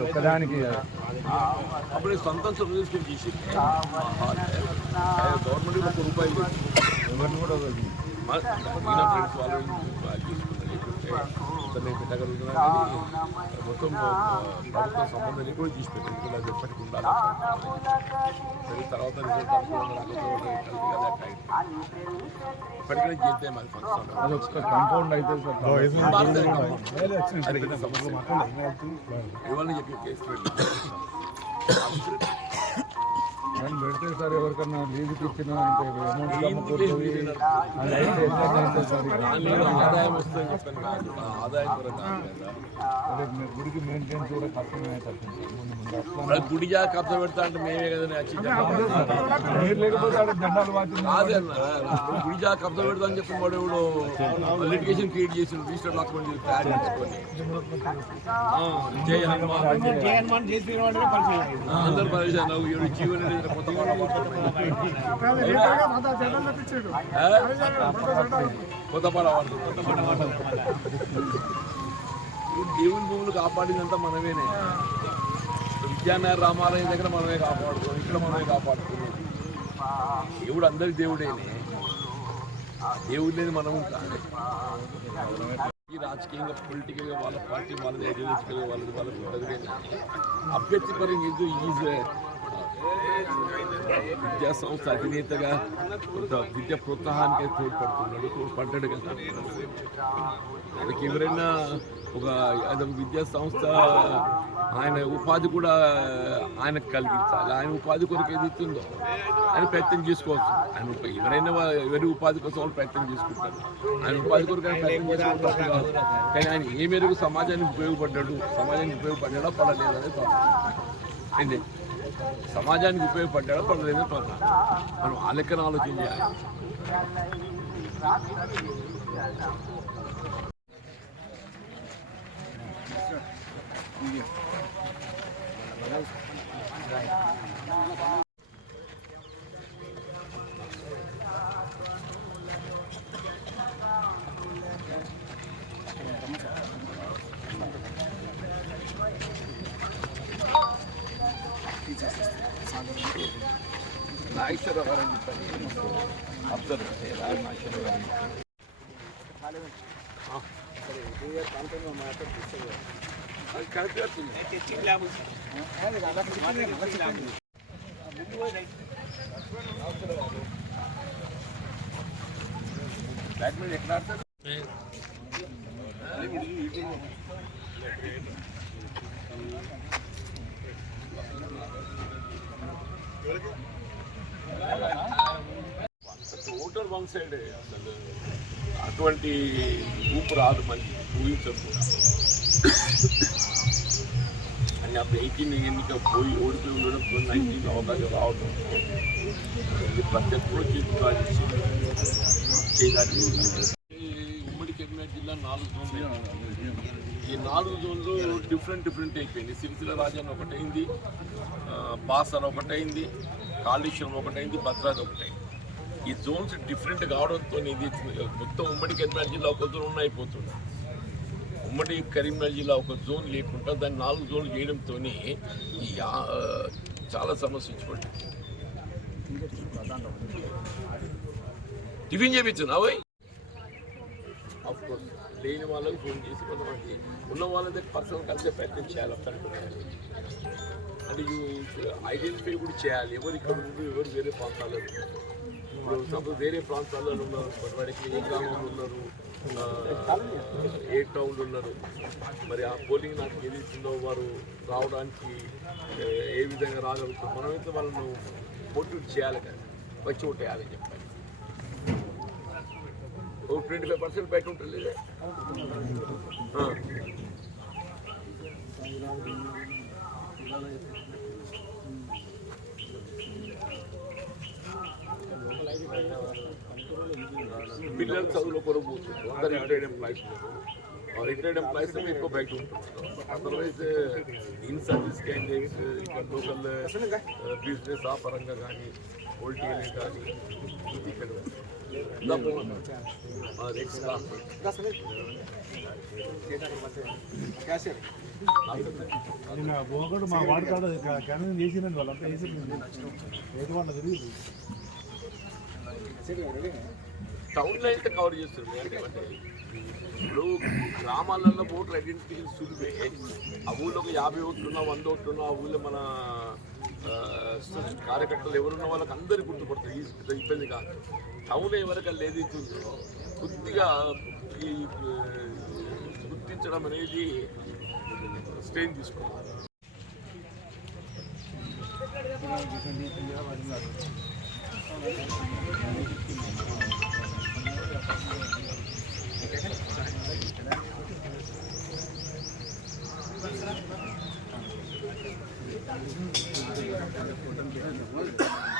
ఒక్కదానికి అప్పుడు సొంతం తీసుకొని తీసి. గవర్నమెంట్ ఒక రూపాయి లేదు. ఎవరిని కూడా. మా- ఫ్రెండ్స్ వాళ్ళు పెట్టగలుగుతున్నా కానీ మొత్తం ప్రభుత్వ సంబంధం కూడా తీసి అది ఎప్పటికీ ఉండాలి. తర్వాత రిజల్ట్. ఇప్పటికైనా అది ఒక కాంపౌండ్ అయితే చెప్పి కేసు సార్ ఎవరికన్నా లీజుకి ఇచ్చిన అంటే అమౌంట్ కమ్ముకోపోయి అది అయితే ఎంత అయితే సార్ ఇక. దానిలో ఆదాయం వస్తుందని చెప్పాను కాదు ఆ ఆదాయం కొరకు కాదు కదా. అదే మీ గుడికి మెయింటెనెన్స్ కూడా కష్టమే అవుతుంది సార్. ముందు ముందు అట్లా మరి గుడి జాగా కబ్జా పెడతా అంటే మేమే కదా వచ్చి చెప్పాలి. మీరు లేకపోతే ఆడ జెండాలు వాచింది కాదే అన్న గుడి జాగా కబ్జా పెడతా అని చెప్పిన వాడు ఎవడు లిటిగేషన్ క్రియేట్ చేసి రిజిస్టర్ డాక్యుమెంట్ తయారు చేసుకొని ఆ, జై హనుమాన్ ఆ, అందరు పరిచయం నాకు ఏడు జీవన లేదు, కొత్త వాడు కొత్త పాడ దేవుని భూములు కాపాడిందంతా మనమేనే. విద్యానగర్ రామాలయం దగ్గర మనమే కాపాడుకోం ఇక్కడ మనమే కాపాడుకున్నాం దేవుడు అందరి దేవుడేనే. దేవుడు లేని మనం కాదు. ఈ రాజకీయంగా పొలిటికల్గా వాళ్ళ పార్టీ వాళ్ళది ఐడియాలజికల్గా వాళ్ళది వాళ్ళకి ఉంటుంది అభ్యర్థి పరంగా ఏదో ఈజ్ విద్యా సంస్థ అధినేతగా కొంత విద్య ప్రోత్సాహానికి తోడ్పడుతున్నాడు తోడ్పడ్డాడు కదా. ఆయనకి ఎవరైనా ఒక అదొక విద్యా సంస్థ ఆయన ఉపాధి కూడా ఆయనకు కలిగించాలి. ఆయన ఉపాధి కొరకు ఎదుగుతుందో ఆయన ప్రయత్నం చేసుకోవచ్చు. ఆయన ఎవరైనా ఎవరి ఉపాధి కోసం వాళ్ళు ప్రయత్నం చేసుకుంటారు. ఆయన ఉపాధి కొరకు ఆయన ప్రయత్నం చేసుకుంటారు కానీ ఆయన ఏ మేరకు సమాజానికి ఉపయోగపడ్డాడు సమాజానికి ఉపయోగపడ్డాడా పడలేదు అనేది సమాజానికి ఉపయోగపడ్డాడా పడలేదు ప్రాబ్లం మనం ఆ లెక్కన ఆలోచన చేయాలి. معيشة بغرام أفضل العالم معيشة بغرام Thank you. Total one side అసలు అటువంటి ఊపు రాదు మనకి ఊహించదు కూడా అని అప్పుడు ఎయిటీన్ ఎన్నిక పోయి ఓడిపోయి ఉండడంతో నైన్టీన్ అవకాశం రావడం ఇది ప్రతి ఒక్కరు చేయడానికి ఈ ఉమ్మడి కెబినెట్ జిల్లా నాలుగు జోన్లు ఈ నాలుగు జోన్లు డిఫరెంట్ డిఫరెంట్ అయిపోయింది. సిరిసిల రాజాన్ ఒకటైంది ఆ, బాసర ఒకటైంది కాళేశ్వరం ఒకటైంది భద్రాది ఒకటైంది. ఈ జోన్స్ డిఫరెంట్ కావడంతో ఇది మొత్తం ఉమ్మడి కరీంనగర్ జిల్లా ఒక జోన్ అయిపోతుంది. ఉమ్మడి కరీంనగర్ జిల్లా ఒక జోన్ లేకుండా దాన్ని నాలుగు జోన్లు చేయడంతో చాలా సమస్య వచ్చిపోయింది. టిఫిన్ చేయించున్నావు ఆఫ్ కోర్స్ లేని వాళ్ళకి ఫోన్ చేసి కొంతమంది ఉన్న వాళ్ళ దగ్గర పర్సనల్ కలిసే ప్రయత్నం చేయాలి అక్కడ అంటే ఐడెంటిఫై కూడా చేయాలి. ఎవరు ఇక్కడ ఉన్నారు ఎవరు వేరే ప్రాంతాల్లో ఇప్పుడు సపోజ్ వేరే ప్రాంతాల్లో ఉన్నారు వాడికి ఏ గ్రామంలో ఉన్నారు ఏ టౌన్లో ఉన్నారు. మరి ఆ పోలింగ్ నాకు ఏది ఇస్తుందో వారు రావడానికి ఏ, విధంగా రాగలుగుతారు. మనమైతే వాళ్ళను మోటివేట్ చేయాలి కానీ వచ్చి ఓటేయాలని చెప్పాలి. ఓ ట్వంటీ ఫైవ్ పర్సెంట్ బయట ఉంటుంది పిల్లలు చదువులో కొరకు పోతుంది అందరు రిటైర్డ్ ఎంప్లాయీస్ ఉన్నారు రిటైర్డ్ ఎంప్లాయీస్ ఎక్కువ బయట ఉంటున్నారు అదర్వైజ్ ఇన్ సర్వీస్ క్యాండిడేట్స్ ఇక్కడ లోకల్ బిజినెస్ ఆ పరంగా కానీ పొలిటికల్ కానీ ఇది ఇక్కడ ఎక్స్ట్రా నిన్న బోగడు మా వాడు కాడ క్యాన్సిల్ చేసినండి వాళ్ళంతా వేసి ఏది వాళ్ళ తెలియదు టౌన్లో అయితే కవర్ చేస్తుంది ఎందుకంటే ఇప్పుడు గ్రామాలలో ఓటర్ ఐడెంటిటీ సులువే. ఆ ఊళ్ళో ఒక యాభై ఓట్లున్నా వంద ఓట్లున్నా ఆ ఊళ్ళో మన కార్యకర్తలు ఎవరున్న వాళ్ళకి అందరికి గుర్తుపడతారు ఈ ఇబ్బంది కాదు. టౌన్ ఎవరికల్లా లేదు ఉందో కొద్దిగా ఈ గుర్తించడం అనేది స్ట్రెయిన్ తీసుకోవాలి. Thank you.